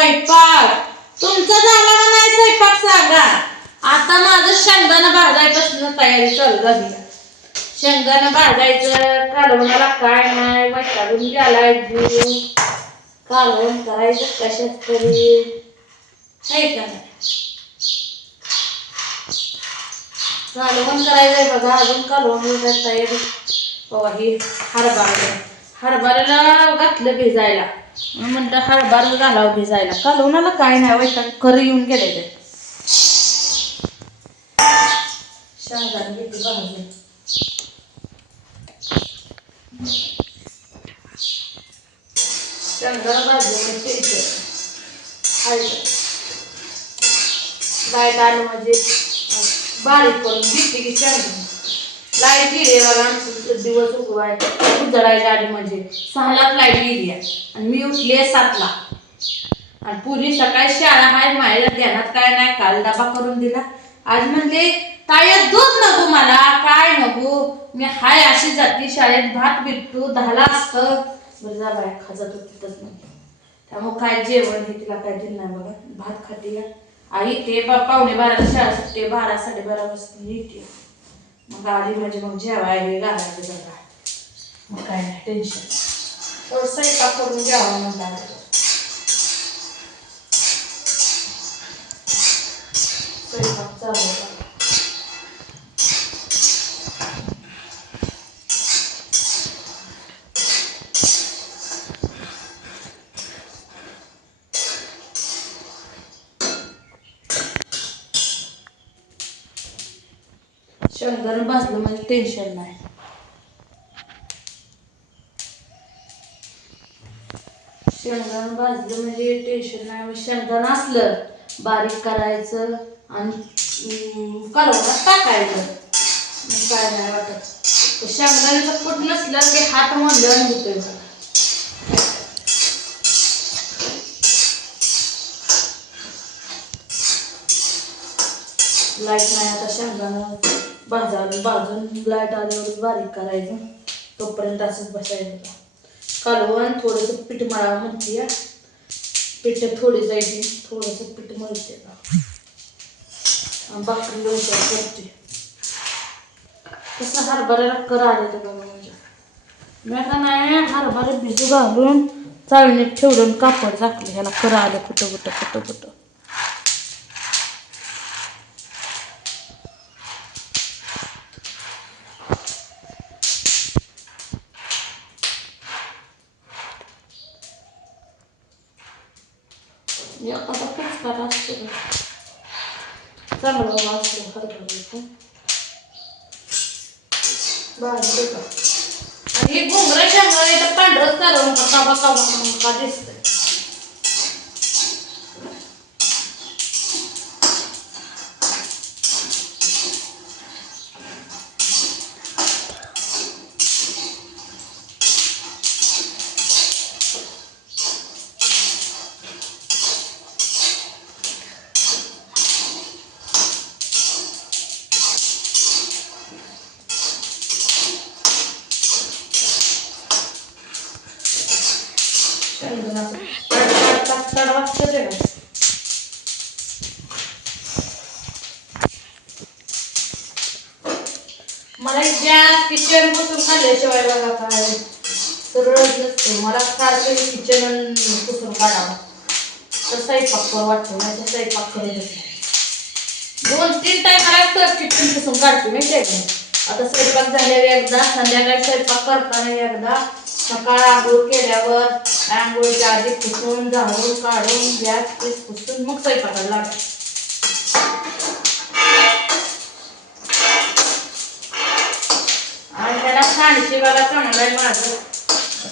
स्वयंपाक तुमचा झाला का नाही स्वयंपाक सांगा. आता माझं शेंगदाणा भाजायपासून तयारी चालू झाली. शेंगदाणा भाजायचं कालवणाला काय नाही वैतागून गेलाय जीव. कालवण करायचं कशात तरी आहे का नाही. कालवण करायचंय बघा. अजून कालवण तयारी. बाबा ही हरभऱ्याला घातलं भिजायला. म्हणतं हरभरा घालावं भिजायला. कालवणाला काय नाही वैताग करी येऊन गेले ते. शेंगदाणे घेते भाजून. शेंगदाणा भाजून घ्यायचं. लाईट आलं म्हणजे बारीक करून घेतली की शेंगदाणे. लाईट गेली बघा. आमचं दिवस उजळायला आली म्हणजे 6लाच लाईट गेली आणि मी उठली 7ला. आणि पुरी सकाळी शाळा आहे माझ्या ध्यानात काय नाही. काल डबा करून दिला. आज म्हणले ताई दूध नको मला काय नको मी हाय अशी जाती शाळेत. भात भेटतो 10ला असतं. बरं जा बाय खाजात तिथंच नाही. त्यामुळे काय जेवण हे तिला काय दिलं नाही बघा. भात खाते आई ते 12:15 शाळा सुटते. 12 12:30 वाजता येते. मग आली म्हणजे मग जेवायला घालायचं जरा. मग काय नाही टेन्शन. तर स्वयंपाक करून घ्यावा म्हणला. स्वयंपाक चालू आहे. शेंगदाणा भाजलं म्हणजे टेन्शन नाही. शेंगदाणा भाजलं म्हणजे टेन्शन नाही. शेंगदाणा असलं बारीक करायचं आणि कालवणात टाकायचं. काय नाही वाटत. शेंगदाण्याचं पट नसलं की हात मधलं होतोय. लाईट नाही आता शेंगदाणा भाजून लाईट आल्यावर बारीक करायचं. तोपर्यंत असंच बसायचं. कालवण थोडंसं पीठ मळावं म्हणते. पीठ थोडी जायची. थोडंसं पीठ मळते भाकरी लोणचं करते. कसं हरभऱ्याला कर आले तर बघा म्हणजे मी का नाही हरभरे भिजू घालून चाळणीत ठेवलं कापड झाकलं. ह्याला कर आलं कुठं. एखादा पुचकाट असतो चांगलं असतं हरभऱ्याचं भाजी बघा. आणि हे घोंगरा शेंगदाणे तर पांढरच चालवून का दिसतंय. मला गॅस किचन पुसून खाल्ल्याशिवाय बघा काय सरळच नसते. मला सारखं किचन पुसून काढावं तर स्वयंपाक वाटतो. नाही तर स्वयंपाक करत नाही. 2-3 टायमाला किचन पुसून काढते माहिती आहे का. आता स्वयंपाक झाल्यावर एकदा, संध्याकाळी स्वयंपाक करताना एकदा, सकाळ आंघोळ केल्यावर आंघोळीच्या आधी पुसून झाडून काढून गॅस पीस पुसून मग स्वयंपाकाला लागायचं. आणि त्याला सांडशी बघा चांगलं आहे माझं.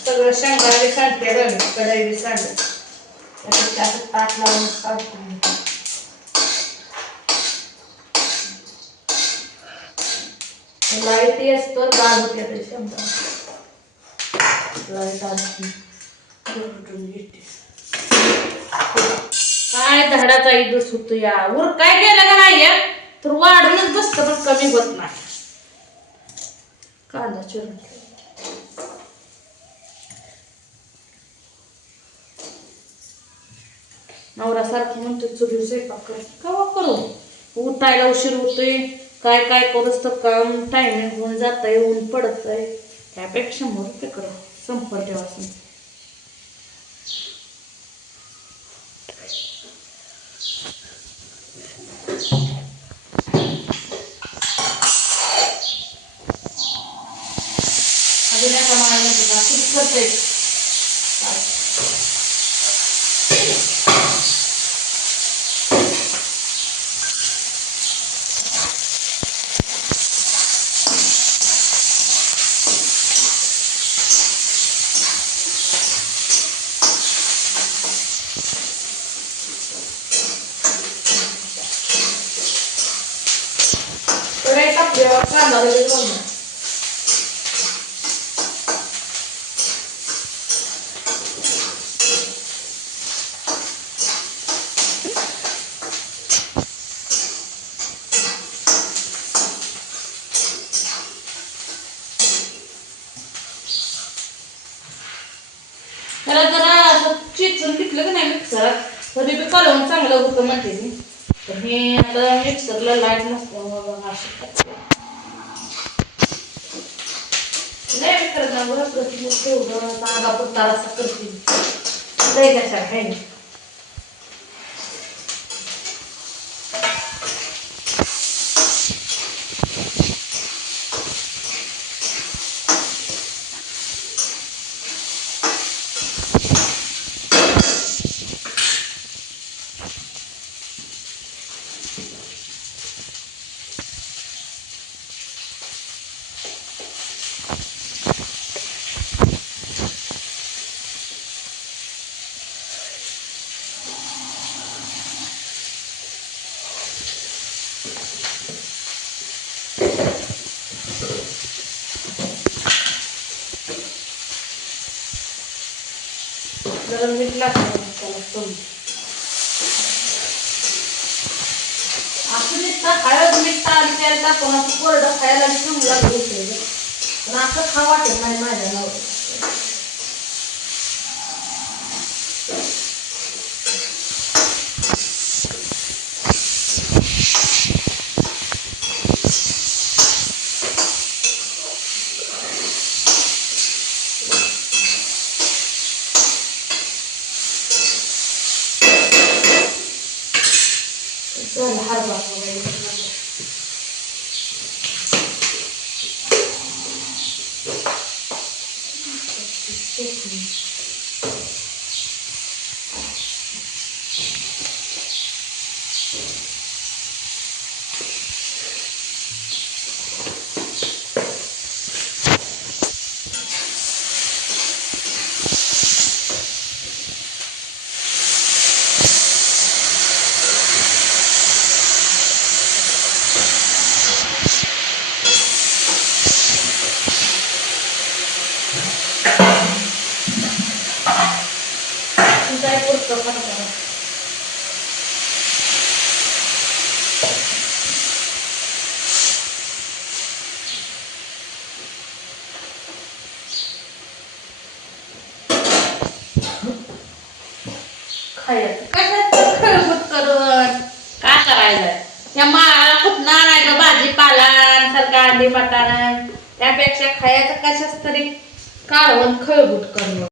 सगळं शेंगावी सांडते कढई सांडते. त्याच्यात असं ताट लावून काढते. लाईट असतो गाळ होते ते शेंगा. लाईट आली घेते. काय झाडाचा इदूस होतो या. वर काय गेलं का नाही या तर वाढूनच बसतं पण कमी होत नाही. कांदा चिरून नवऱ्यासारखं म्हणतो चुलीवर स्वयंपाक कर, केव्हा करू? उठायला उशीर होतोय, काय काय करूच तर काम टायमिंग होऊन जात आहे, ऊन पडत आहे. त्यापेक्षा मग तिकडं संपल तेव्हा. अजून एका माळाला सुरूच करता येईल. कढई टाकल्यावर कांदा लगेच घालणार. त्याला जरा असं चिचून घेतलं की नाही मिक्सरात तरी बी कालवून चांगलं होतं म्हणते मी. तर हे आता मिक्सरला लाईट नसतं नाही करणार बरं प्रति तेवढं चांगला पुरता रस्सा करते लय कशा आहे. जरा मीठ लागतं त्याला कमी. असं नुसतं हळद मीठ तेल टाकून असं कोरडं खायला चांगलं लागतं. पण असं खा वाटत नाही माझ्या नवऱ्याला. हरभरा वगैरे काय पुरतं खायला. कशात खळबूट करून काय करायचंय? त्या माळाला कुठं आणायचं भाजीपाला सारखा अंडी बटाणा, त्यापेक्षा खायचं कशाच तरी काढून खळबूट करून.